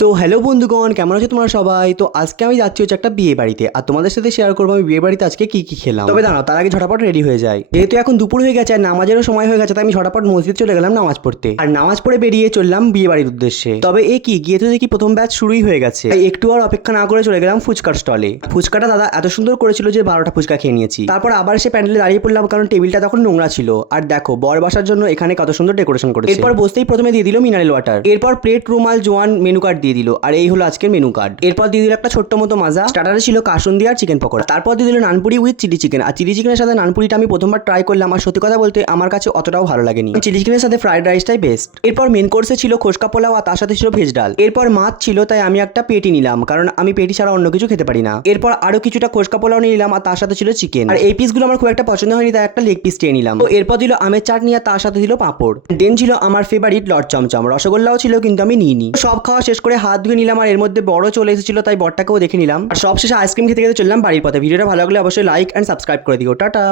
So hello বন্ধুগণ, কেমন আছো তোমরা সবাই? তো আজকে আমি যাচ্ছি হচ্ছে একটা বিয়ে বাড়িতে, আর তোমাদের সাথে শেয়ার করবো আমি বিয়ে বাড়িতে আজকে কি কি খেলাম। তবে দাঁড়াও, তার আগে ঝটাপট রেডি হয়ে যায়। যেহেতু এখন দুপুর হয়ে গেছে আর নামাজেরও সময় হয়ে গেছে, তাই আমি ঝটাপট মসজিদ চলে গেলাম নামাজ পড়তে। আর নামাজ পড়ে বেরিয়ে চললাম বিয়ে বাড়ির উদ্দেশ্যে। তবে এ কি, গিয়ে তো দেখি প্রথম ব্যাচ শুরুই হয়ে গেছে। তাই একটু আর অপেক্ষা না করে চলে গেলাম ফুচকার স্টলে। ফুচকাটা দাদা এত সুন্দর করেছিল যে 12টা ফুচকা খেয়ে নিয়েছি। তারপর আবার সে প্যান্ডেলে দাঁড়িয়ে পড়লাম, কারণ টেবিলটা তখন নোংরা ছিল। আর দেখো বর বসার জন্য এখানে কত সুন্দর ডেকোরেশন করেছে। এরপর বসতেই প্রথমে দিয়ে দিল মিনারেল ওয়াটার, এরপর প্লেট, রুমাল, জোয়ান, মেনু কার্ড দিয়ে দিল। আর এই হলো আজকের মেনু কার্ড। এরপর দিয়ে দিল একটা ছোট্ট মতো মাজা। স্টার্টারে ছিল কাসুন্দি আর চিকেন পকোড়া। তারপর দিয়ে দিল নানপুরি with chilli chicken. R chilli চিকেনের সাথে নানপুরিটা আমি প্রথমবার ট্রাই করলাম, আর সত্যি কথা বলতে আমার কাছে অতটাও ভালো লাগেনি। চিলি চিকেনের সাথে ফ্রাইড রাইসটাই বেস্ট। এরপর মেন কোর্সে ছিল খোসকা পোলাও, আর তার সাথে ছিল ভেজ ডাল। এরপর মাছ ছিল, তাই আমি একটা পেটি নিলাম, কারণ আমি পেটি ছাড়া অন্য কিছু খেতে পারি না। এরপর আরো কিছুটা খোসকা পোলাও নিলাম, আর তার সাথে ছিল চিকেন। আর এই পিসগুলো আমার খুব একটা পছন্দ হয়নি, তাই একটা লেগ পিস চেয়ে নিলাম। তো এরপর দিল আমের চাটনি, আর তার সাথে দিল পাঁপড়। দেন ছিল আমার ফেভারিট লট চমচম, রসগোল্লাও ছিল কিন্তু আমি নিইনি। সব খাওয়া শেষ করে হাত ধুয়ে নিলাম, আর এর মধ্যে বড় চলে এসেছিল, তাই বড়টাকেও দেখে নিলাম। আর সবশেষে আইসক্রিম খেতে খেতে চললাম বাড়ির পথে। ভিডিওটা ভালো লাগলে অবশ্যই লাইক এন্ড সাবস্ক্রাইব করে দিও। টাটা।